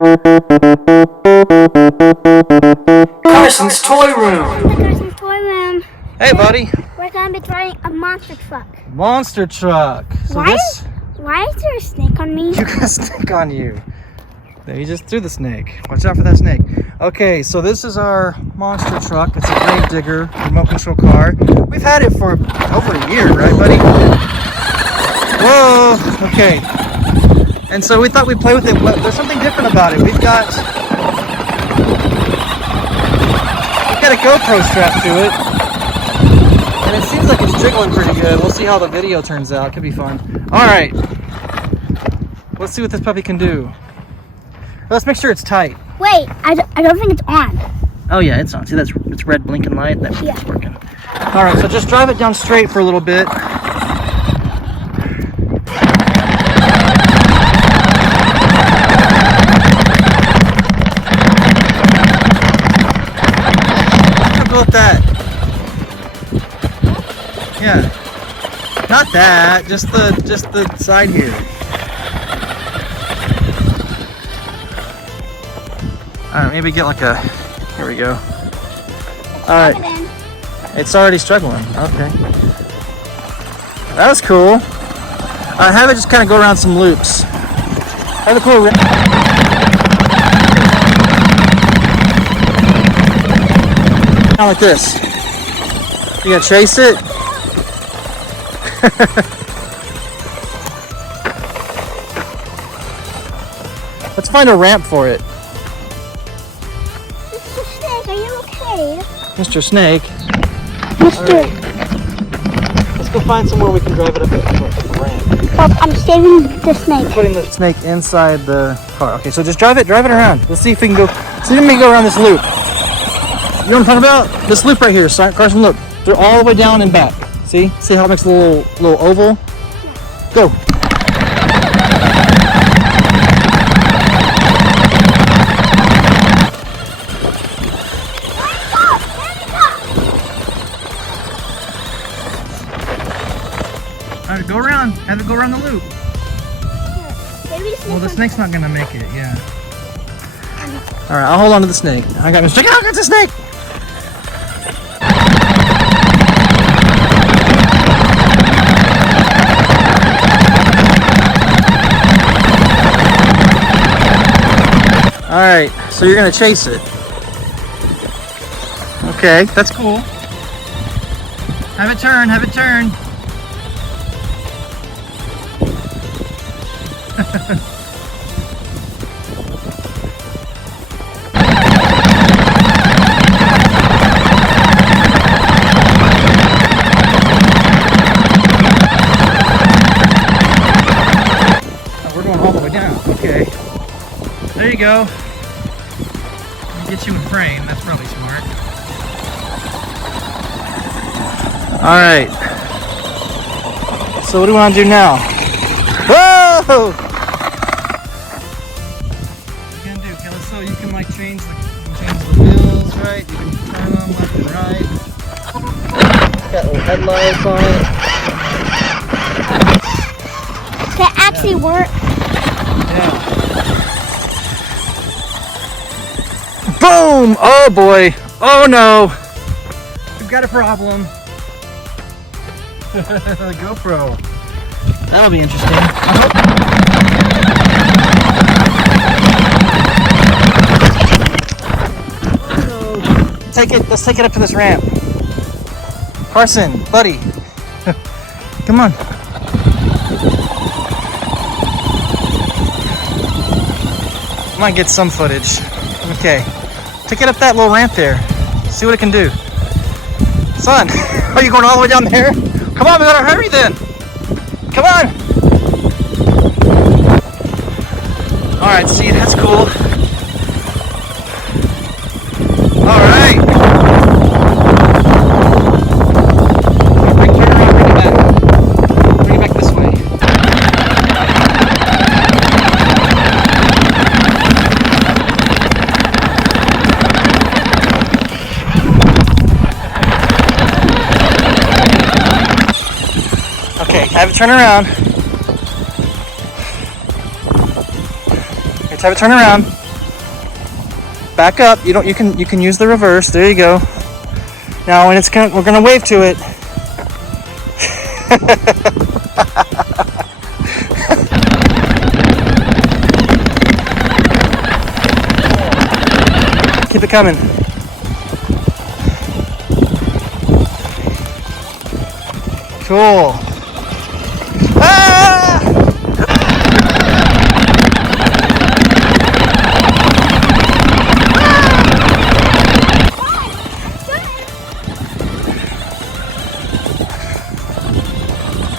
Carson's Toy Room. Carson's Toy Room. Hey, buddy. We're gonna be trying a monster truck. Monster truck. So Why is there a snake on me? You got a snake on you. There, you just threw the snake. Watch out for that snake. Okay, so this is our monster truck. It's a grave digger remote control car. We've had it for over a year, right, buddy? Whoa. Okay. And so we thought we'd play with it, but there's something different about it. We've got a GoPro strapped to it, and it seems like it's jiggling pretty good. We'll see how the video turns out. It could be fun. All right, let's see what this puppy can do. Let's make sure it's tight. Wait, I don't think it's on. Oh yeah, it's on. See, it's red blinking light. That means Yeah. it's working. All right, so just drive it down straight for a little bit. About that. Yeah. Not that. Just the side here. All right. Maybe get like a. Here we go. All right. It's already struggling. Okay. That was cool. Have it just kind of go around some loops. Have it go around. Like this. You gonna chase it? Let's find a ramp for it. Mr. Snake, are you okay? Mr. Snake. Mr. Right. Let's go find somewhere we can drive it up a ramp. Oh, I'm saving the snake. Putting the snake inside the car. Okay, so just drive it around. Let's see if we can go. See if we can go around this loop. You know what I'm talking about? This loop right here, Carson, look. They're all the way down and back. See? See how it makes a little oval? Go. All right, go around. Have it go around the loop. Well, the snake's not gonna make it, yeah. All right, I'll hold on to the snake. I got the snake. All right, so you're gonna chase it. Okay, that's cool. Have it turn. We're going all the way down. Okay. There you go. Get you in frame. That's probably smart. All right. So what do we want to do now? Whoa! What you gonna do, Kelly? So you can like change the wheels, right? You can turn them left and right. It's got little headlights on it. That actually works. Yeah. Boom! Oh boy! Oh no! We've got a problem. The GoPro. That'll be interesting. Let's take it up to this ramp. Carson, buddy. Come on. Might get some footage. Okay. Take it up that little ramp there. See what it can do. Son, are you going all the way down there? Come on, we gotta hurry then. Come on. All right, see, that's cool. All right. Turn around, bring it back. Bring it back this way. Okay, have it turn around. Okay, have it turn around. back up. You can use the reverse. There you go. Now when we're gonna wave to it. Keep it coming. Cool. Ah!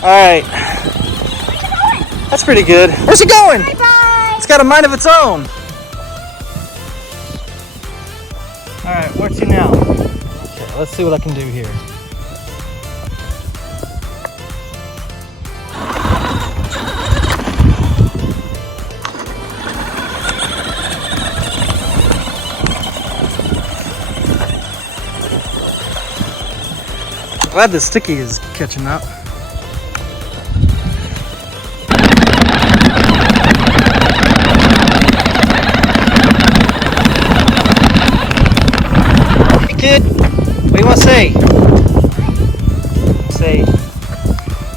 All right. That's pretty good. Where's it going? Bye-bye. It's got a mind of its own. All right, where's he now? Okay, let's see what I can do here. Glad the sticky is catching up. Hey kid, what do you want to say? Say,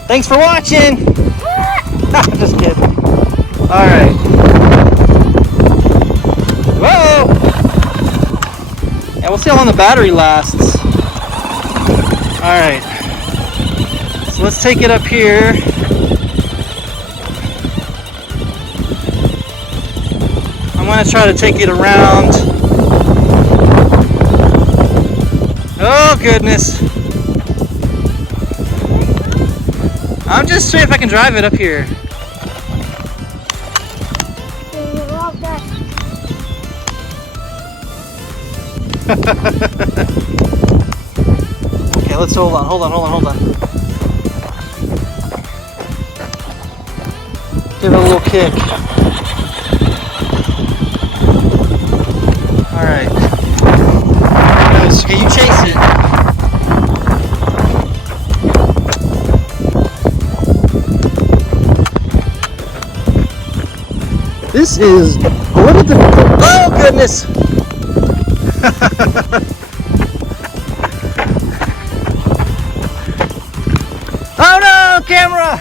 thanks for watching. Just kidding. All right. Whoa. Yeah, we'll see how long the battery lasts. All right, so let's take it up here. I'm gonna try to take it around. Oh goodness. I'm just seeing if I can drive it up here. Okay, let's hold on. Give it a little kick. All right. Okay, you chase it. This is a little difficult. Oh goodness! Oh no, camera!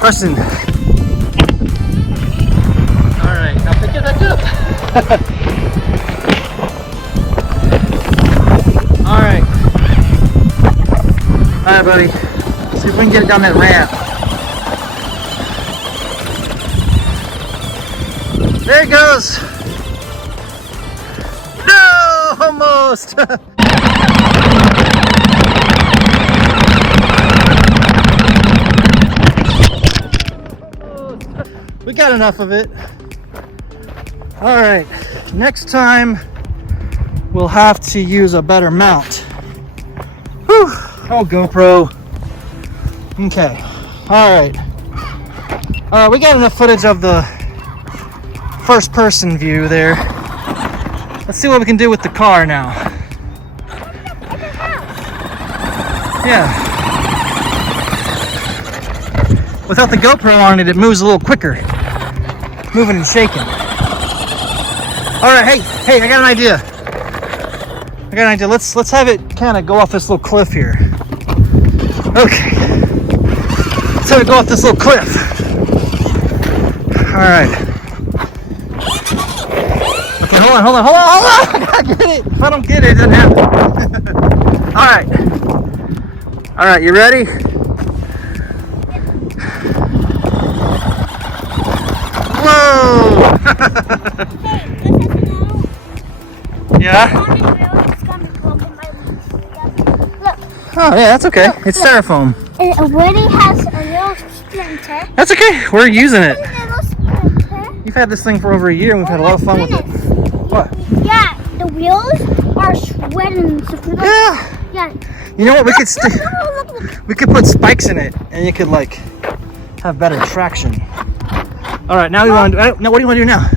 Carson. All right, now pick it back up. All right. All right, buddy. See if we can get it down that ramp. There it goes. No, almost. We got enough of it. All right, next time we'll have to use a better mount. Whew. Oh, GoPro. Okay, all right, we got enough footage of the first person view there. Let's see what we can do with the car now. Yeah. Without the GoPro on it, it moves a little quicker. Moving and shaking. All right, hey, I got an idea. Let's have it kind of go off this little cliff here. Okay. Let's have it go off this little cliff. All right. Okay, hold on. I gotta get it. If I don't get it, it doesn't happen. All right, you ready? Whoa! Yeah? Oh yeah, that's okay. It's styrofoam. It already has a little splinter. That's okay. We're using it. A little splinter. We've had this thing for over a year and we've had a lot of fun with it. What? Yeah, the wheels are shredding. Yeah. Yeah. You know what? We could put spikes in it and you could like have better traction. All right, now we want to. Now what do you want to do now?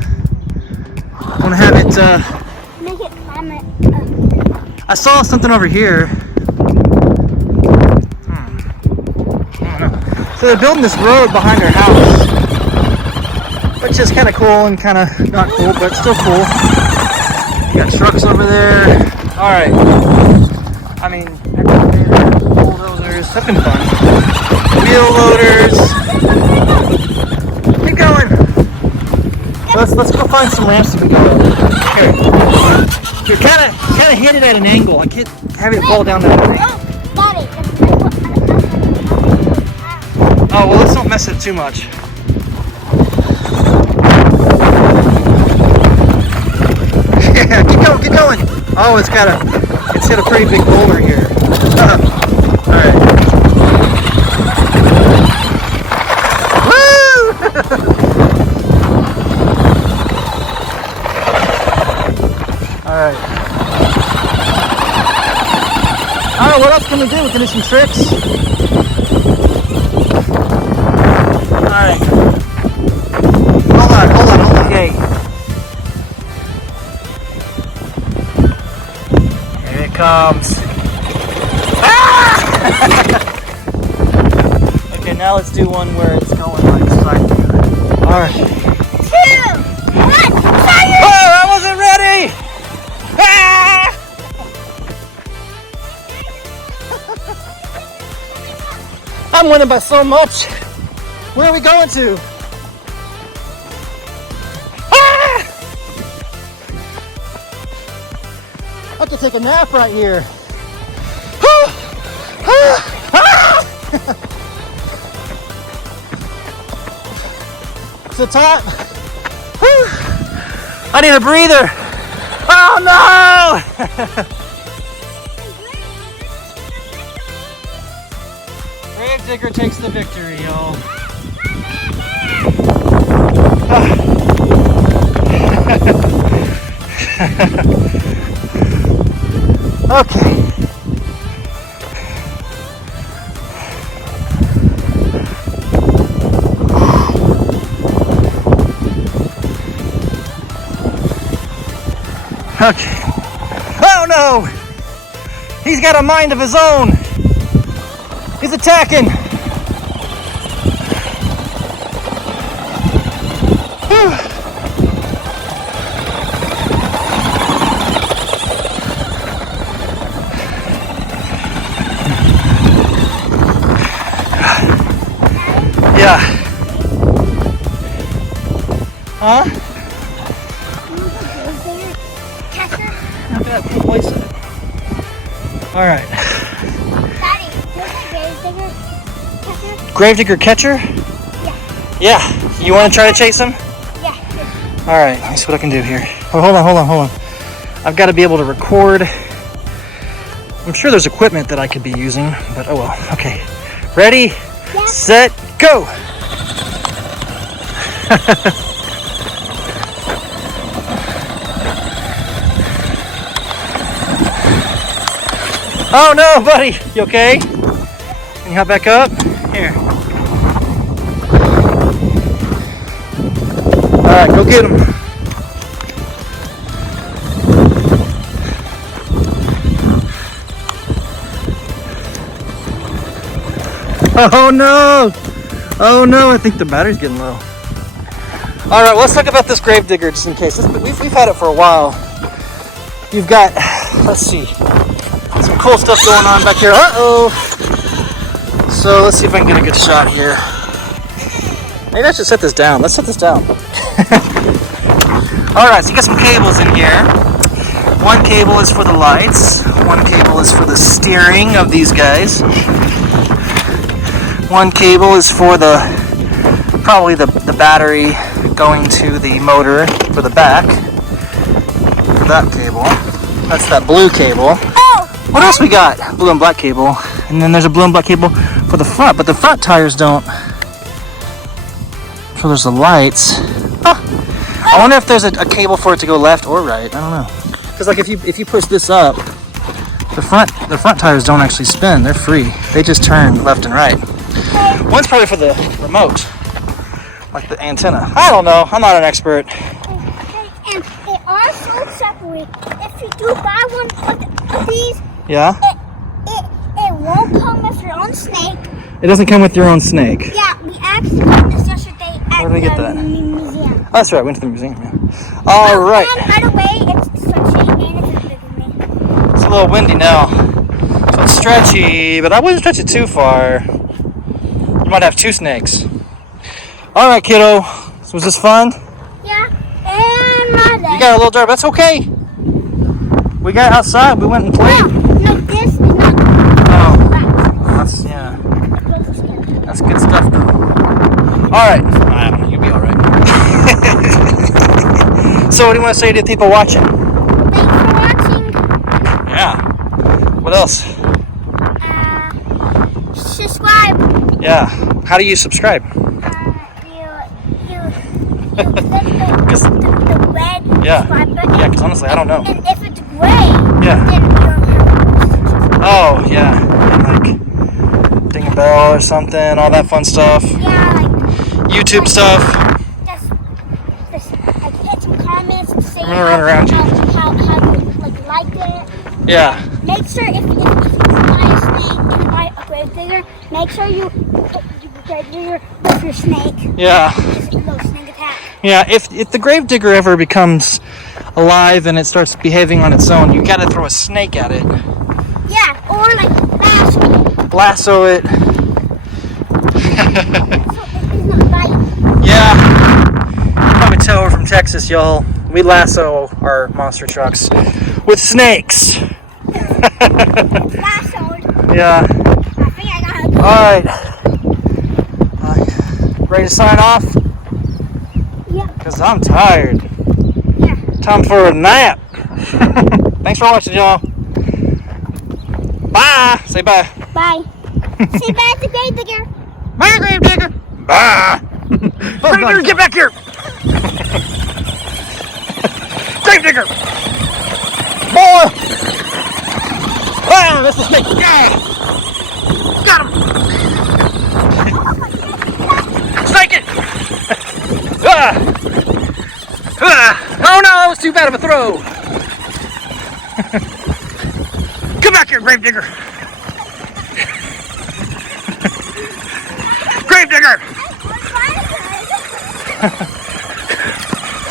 I want to have it. Make it on it. I saw something over here. I don't know. So they're building this road behind their house, which is kind of cool and kind of not cool, but still cool. You got trucks over there. All right. I mean, bulldozers. That's been fun. Wheel loaders. Keep going. Let's go find some ramps to go over. Here. You're kind of hit it at an angle. I can't have it fall down that thing. Daddy. Oh, well, let's not mess it too much. Yeah, keep going. Oh, it's hit a pretty big boulder here. Alright. Woo! Alright. Alright, what else can we do? We can do some tricks. Alright. Hold on. Okay. Here it comes. Ah! Okay, now let's do one where it's going like side view. Alright. 2, 1, fire! Oh, I wasn't ready! Ah! I'm winning by so much. Where are we going to? Ah! I could take a nap right here. To the top. I need a breather. Oh no! Gravedigger takes the victory, y'all. Okay. Okay. Oh no! He's got a mind of his own. He's attacking. Whew. Yeah. Huh? All right. Daddy, gravedigger catcher? Gravedigger catcher? Yeah. Yeah. You want to try to chase him? Yeah. All right. Let me see what I can do here. Oh, hold on. I've got to be able to record. I'm sure there's equipment that I could be using, but oh well. Okay. Ready, Yeah. set, go. Oh no, buddy. You okay? Can you hop back up? Here. Alright, go get him. Oh no! Oh no, I think the battery's getting low. Alright, let's talk about this gravedigger just in case. We've had it for a while. You've got, let's see, some cool stuff going on back here. Uh-oh! So let's see if I can get a good shot here. Maybe I should set this down. Let's set this down. Alright, so you got some cables in here. One cable is for the lights. One cable is for the steering of these guys. One cable is for probably the battery going to the motor for the back. For that cable. That's that blue cable. Oh! What else we got? Blue and black cable. And then there's a blue and black cable for the front, but the front tires don't. So there's the lights. Huh. I wonder if there's a cable for it to go left or right. I don't know. Because like if you push this up, the front tires don't actually spin. They're free. They just turn left and right. One's probably for the remote, like the antenna. I don't know. I'm not an expert. And they are so separate. If if you do buy one of these, Yeah? it won't come with your own snake. It doesn't come with your own snake. Yeah, we actually got this yesterday at Where did we get the that? museum. Oh, that's right. I went to the museum. Yeah. All right. And by the way, it's stretchy and it's bigger than me. It's a little windy now. So it's stretchy, but I wouldn't stretch it too far. You might have two snakes. All right, kiddo. So was this fun? Yeah, and my leg. You got a little dirt. That's okay. We got outside. We went and played. No, this is not. Oh, Right. that's, yeah. That's good stuff, though. All right. I don't know. You'll be all right. So what do you want to say to the people watching? Thanks for watching. Yeah. What else? Subscribe. Yeah. How do you subscribe? You click the red Yeah. subscribe button. Yeah, because honestly, I don't know. And if it's gray, Yeah. then you don't have Oh, yeah. And like ding a bell or something, all that fun stuff. Yeah, like YouTube stuff. just like hit some comments and say I'm gonna run around you. how you liked it. Yeah. Make sure if you buy a snake and you buy a grave digger, make sure you grave digger with your snake. Yeah. Just a little snake attack. Yeah. If the gravedigger ever becomes alive and it starts behaving on its own, you gotta throw a snake at it. Yeah, or like lasso it. Lasso it. So it's not biting. Yeah. You can probably tell we're from Texas, y'all. We lasso our monster trucks with snakes. Lassoed. Yeah. I think I got it. Alright. Ready to sign off? Yeah. Because I'm tired. Yeah. Time for a nap. Thanks for watching, y'all. Bye. Say bye. Bye. Say bye to grave digger. Bye, gravedigger. Bye. Gravedigger, get back here. Gravedigger. Boy. Ah, that's a snake. Yeah. Got him. Snake it. Ah. Ah. Oh no, that was too bad of a throw. Come back here, gravedigger. Gravedigger.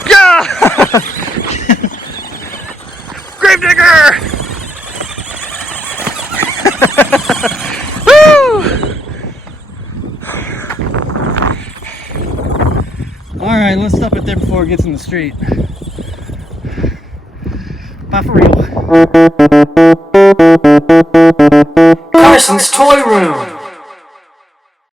Yeah. Gravedigger. Woo. All right, let's stop it there before it gets in the street. Bye for real. Carson's Toy Room.